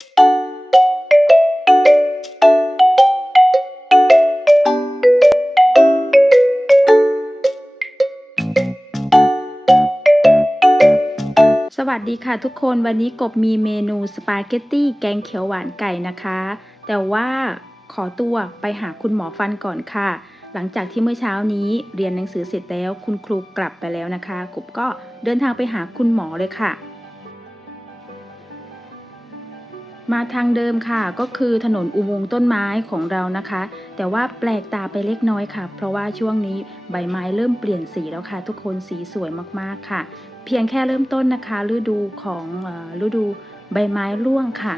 สวัสดีค่ะทุกคนวันนี้กบมีเมนูสปาเกตตี้แกงเขียวหวานไก่นะคะ แต่ว่าขอตัวไปหาคุณหมอฟันก่อนค่ะ หลังจากที่เมื่อเช้านี้เรียนหนังสือเสร็จแล้ว คุณครูกลับไปแล้วนะคะ กบก็เดินทางไปหาคุณหมอเลยค่ะ มาทางเดิมค่ะ ก็คือถนนอุโมงค์ต้นไม้ของเรานะคะ แต่ว่าแปลกตาไปเล็กน้อยค่ะ เพราะว่าช่วงนี้ใบไม้เริ่มเปลี่ยนสีแล้วค่ะ ทุกคนสีสวยมากๆค่ะ เพียงแค่เริ่มต้นนะคะ ฤดูของฤดูใบไม้ร่วงค่ะ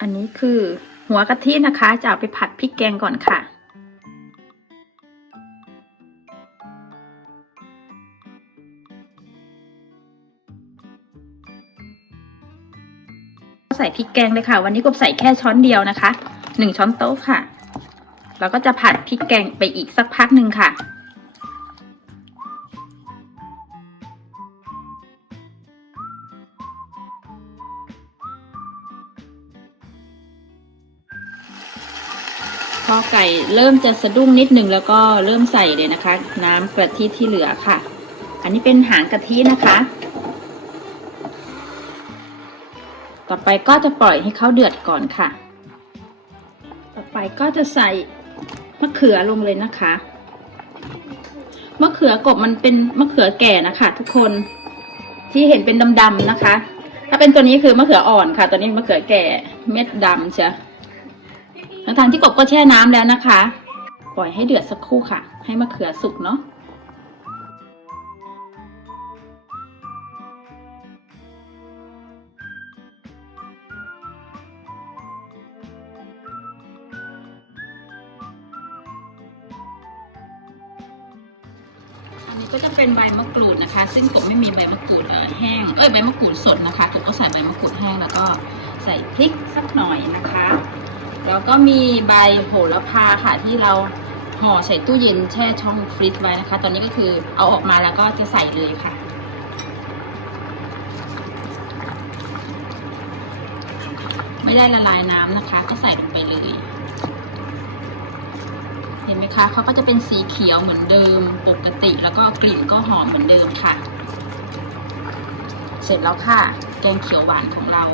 อันนี้คือหัวกะทินะคะจะเอาไปผัดพริกแกงก่อนค่ะ ใส่พริกแกงเลยค่ะ วันนี้กบใส่แค่ช้อนเดียวนะคะหนึ่งช้อนโต๊ะค่ะ แล้วก็จะผัดพริกแกงไปอีกสักพักหนึ่งค่ะ พอไก่เริ่มจะสะดุ้งนิดหนึ่งแล้วก็เริ่มใส่เลยนะคะ น้ำกะทิที่เหลือค่ะ อันนี้เป็นหางกะทินะคะ ต่อไปก็จะปล่อยให้เขาเดือดก่อนค่ะ ต่อไปก็จะใส่มะเขือลงเลยนะคะมะเขือกบมันเป็นมะเขือแก่นะคะ ทุกคนที่เห็นเป็นดำๆนะคะ ถ้าเป็นตัวนี้คือมะเขืออ่อนค่ะ ตัวนี้มะเขือแก่เม็ดดำเชีย ทั้งๆที่กบก็แช่น้ำแล้วนะคะ ปล่อยให้เดือดสักครู่ค่ะ ให้มะเขือสุกเนาะอันนี้ก็จะเป็นใบมะกรูดนะคะ ซึ่งกบไม่มีใบมะกรูดเอ่อแห้ง เอ้ยใบมะกรูดสดนะคะกบก็ใส่ใบมะกรูดแห้งแล้วก็ใส่พริกสักหน่อยนะคะ แล้วก็มีใบโหระพาค่ะที่เราห่อใส่ตู้เย็นแช่ช่องฟรีซไว้นะคะ ตอนนี้ก็คือเอาออกมาแล้วก็จะใส่เลยค่ะ ไม่ได้ละลายน้ำนะคะ ก็ใส่ลงไปเลย เห็นไหมคะเขาก็จะเป็นสีเขียวเหมือนเดิมปกติแล้วก็กลิ่นก็หอมเหมือนเดิมค่ะ เสร็จแล้วค่ะ แกงเขียวหวานของเรา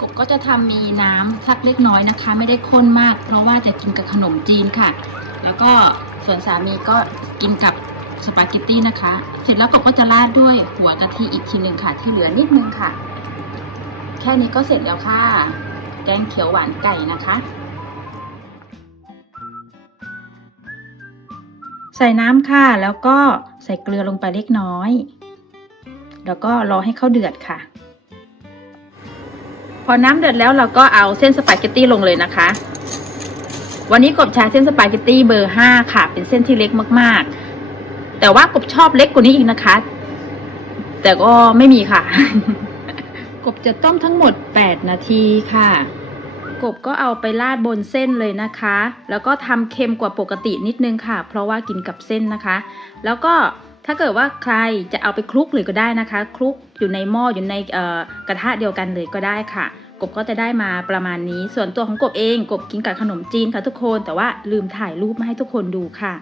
กบก็จะทำมีน้ำสักเล็กน้อยนะคะ ไม่ได้ข้นมาก เพราะว่าจะกินกับขนมจีนค่ะ แล้วก็ส่วนสามีก็กินกับสปาเกตตี้นะคะ เสร็จแล้วกบก็จะราดด้วยหัวกะทิอีกทีหนึ่งค่ะ ที่เหลือนิดนึงค่ะ แค่นี้ก็เสร็จแล้วค่ะ แกงเขียวหวานไก่นะคะใส่น้ำค่ะ แล้วก็ใส่เกลือลงไปเล็กน้อย แล้วก็รอให้เขาเดือดค่ะ พอน้ำเดือดแล้วเราก็เอาเส้นสปาเกตตี้ลงเลยนะคะ วันนี้กบใช้เส้นสปาเกตตี้เบอร์ห้าค่ะ เป็นเส้นที่เล็กมากๆ แต่ว่ากบชอบเล็กกว่านี้อีกนะคะ แต่ก็ไม่มีค่ะ กบจะต้มทั้งหมด8นาทีค่ะ กบก็เอาไปราดบนเส้นเลยนะคะ แล้วก็ทำเค็มกว่าปกตินิดนึงค่ะ เพราะว่ากินกับเส้นนะคะ แล้วก็ ถ้าเกิดว่าใครจะเอาไปคลุกเลยก็ได้นะคะ คลุกอยู่ในหม้ออยู่ในกระทะเดียวกันเลยก็ได้ค่ะ กบก็จะได้มาประมาณนี้ ส่วนตัวของกบเองกบกินกับขนมจีนค่ะทุกคน แต่ว่าลืมถ่ายรูปมาให้ทุกคนดูค่ะ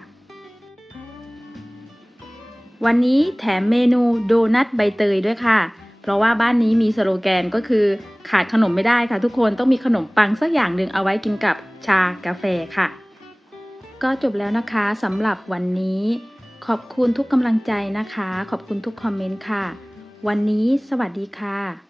วันนี้แถมเมนูโดนัทใบเตยด้วยค่ะ เพราะว่าบ้านนี้มีสโลแกนก็คือขาดขนมไม่ได้ค่ะ ทุกคนต้องมีขนมปังสักอย่างหนึ่งเอาไว้กินกับชากาแฟค่ะ ก็จบแล้วนะคะสำหรับวันนี้ ขอบคุณทุกกำลังใจนะคะ ขอบคุณทุกคอมเมนต์ค่ะ วันนี้สวัสดีค่ะ